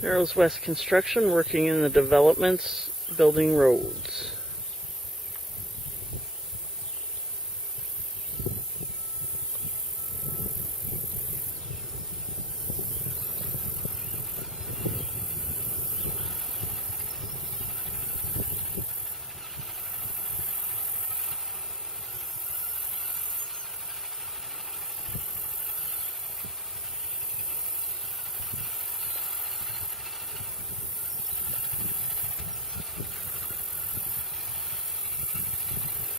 Narrows West Construction working in the developments, building roads.